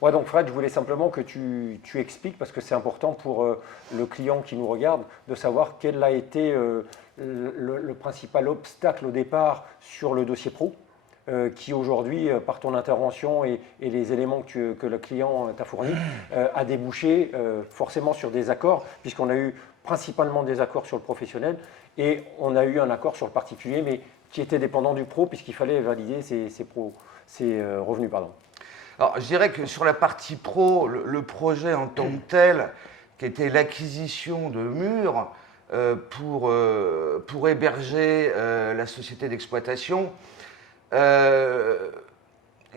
Ouais, donc Fred, je voulais simplement que tu expliques, parce que c'est important pour le client qui nous regarde, de savoir quel a été le principal obstacle au départ sur le dossier pro, qui aujourd'hui, par ton intervention et les éléments que le client t'a fournis, a débouché forcément sur des accords, puisqu'on a eu principalement des accords sur le professionnel, et on a eu un accord sur le particulier, mais qui était dépendant du pro, puisqu'il fallait valider ses revenus. Pardon. Alors, je dirais que sur la partie pro, le projet en tant que tel, qui était l'acquisition de murs pour héberger la société d'exploitation, il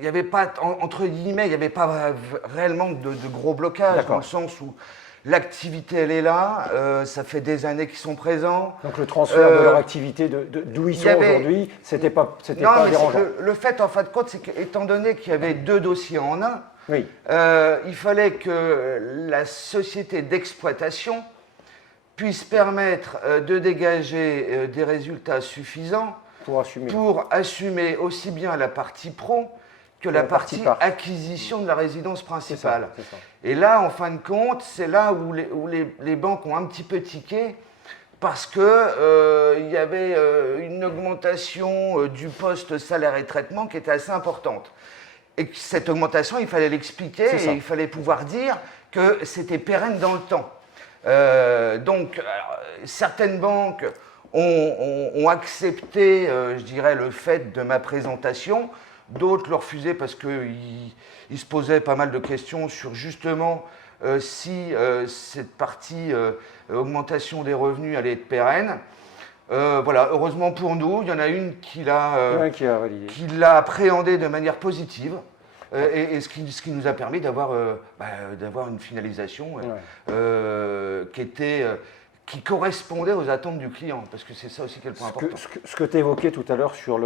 n'y avait pas, entre guillemets, il n'y avait pas réellement de gros blocages, dans le sens où l'activité, elle est là, ça fait des années qu'ils sont présents. Donc le transfert de leur activité d'où ils sont aujourd'hui, c'était pas dérangeant. Le fait, en fin de compte, c'est qu'étant donné qu'il y avait deux dossiers en un, oui. Il fallait que la société d'exploitation puisse permettre de dégager des résultats suffisants pour assumer aussi bien la partie pro que la partie acquisition de la résidence principale. C'est ça. Et là, en fin de compte, c'est là où les banques ont un petit peu tiqué, parce qu'il y avait une augmentation du poste salaire et traitement qui était assez importante. Et que cette augmentation, il fallait l'expliquer et il fallait pouvoir dire que c'était pérenne dans le temps. Certaines banques ont accepté, je dirais, le fait de ma présentation. D'autres le refusaient parce qu'ils se posaient pas mal de questions sur justement si cette partie augmentation des revenus allait être pérenne. Voilà, heureusement pour nous, il y en a une qui l'a appréhendé de manière positive. Et ce qui nous a permis d'avoir une finalisation qui correspondait aux attentes du client, parce que c'est ça aussi qui est le point important. Ce que tu évoquais tout à l'heure sur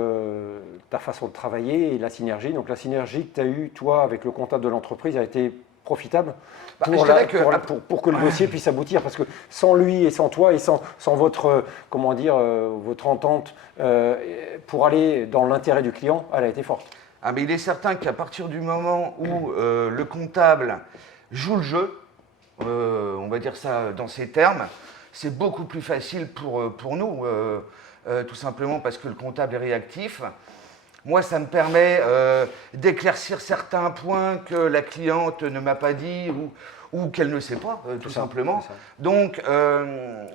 ta façon de travailler et la synergie, donc la synergie que tu as eue, toi, avec le comptable de l'entreprise, a été profitable pour que le dossier puisse aboutir, parce que sans lui et sans toi et sans votre entente pour aller dans l'intérêt du client, elle a été forte. Ah, mais il est certain qu'à partir du moment où le comptable joue le jeu, on va dire ça dans ces termes, c'est beaucoup plus facile pour nous, tout simplement parce que le comptable est réactif. Moi, ça me permet d'éclaircir certains points que la cliente ne m'a pas dit ou qu'elle ne sait pas, tout simplement. Donc,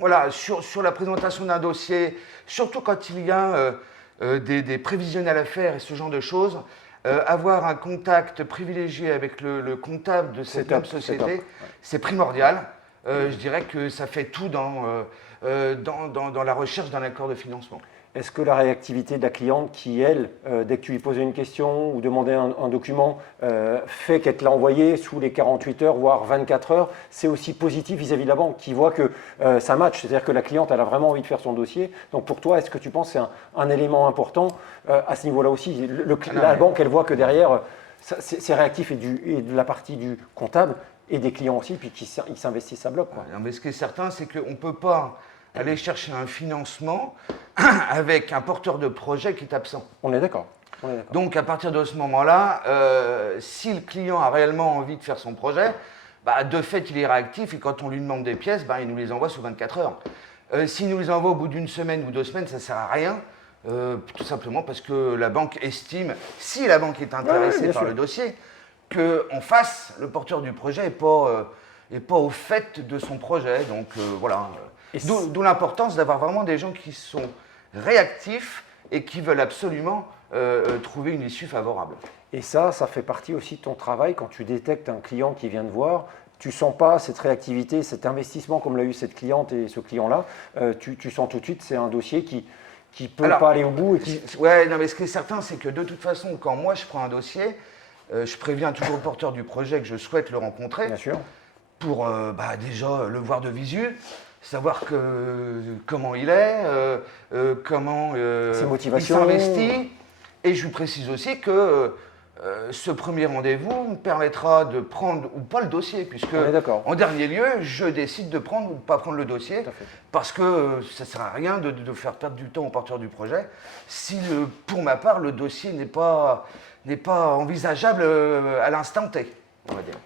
voilà, sur la présentation d'un dossier, surtout quand il y a des prévisionnels à faire et ce genre de choses, avoir un contact privilégié avec le comptable de cette même société, c'est primordial. Je dirais que ça fait tout dans la recherche d'un accord de financement. Est-ce que la réactivité de la cliente qui, elle, dès que tu lui posais une question ou demandais un document, fait qu'elle te l'a envoyé sous les 48 heures, voire 24 heures, c'est aussi positif vis-à-vis de la banque qui voit que ça match, c'est-à-dire que la cliente, elle a vraiment envie de faire son dossier. Donc pour toi, est-ce que tu penses que c'est un élément important à ce niveau-là aussi? La banque, elle voit que derrière, c'est réactif et de la partie du comptable et des clients aussi, puis qu'ils s'investissent à bloc. Non, mais ce qui est certain, c'est qu'on ne peut pas aller chercher un financement avec un porteur de projet qui est absent. On est d'accord. Donc à partir de ce moment-là, si le client a réellement envie de faire son projet, de fait il est réactif et quand on lui demande des pièces, il nous les envoie sous 24 heures. S'il nous les envoie au bout d'une semaine ou 2 semaines, ça ne sert à rien, tout simplement parce que la banque estime, si la banque est intéressée par le dossier, qu'en face, le porteur du projet n'est pas au fait de son projet. Donc voilà. D'où l'importance d'avoir vraiment des gens qui sont réactifs et qui veulent absolument trouver une issue favorable. Et ça fait partie aussi de ton travail quand tu détectes un client qui vient te voir. Tu ne sens pas cette réactivité, cet investissement comme l'a eu cette cliente et ce client-là. Tu sens tout de suite c'est un dossier qui ne peut pas aller au bout. Mais ce qui est certain, c'est que de toute façon, quand moi je prends un dossier, je préviens toujours le porteur du projet que je souhaite le rencontrer. Bien sûr. Pour déjà le voir de visu, savoir comment il est, comment il s'investit. Et je lui précise aussi que ce premier rendez-vous me permettra de prendre ou pas le dossier, puisque en dernier lieu, je décide de prendre ou de ne pas prendre le dossier, parce que ça ne sert à rien de faire perdre du temps au porteur du projet si, pour ma part, le dossier n'est pas envisageable à l'instant T. on va dire.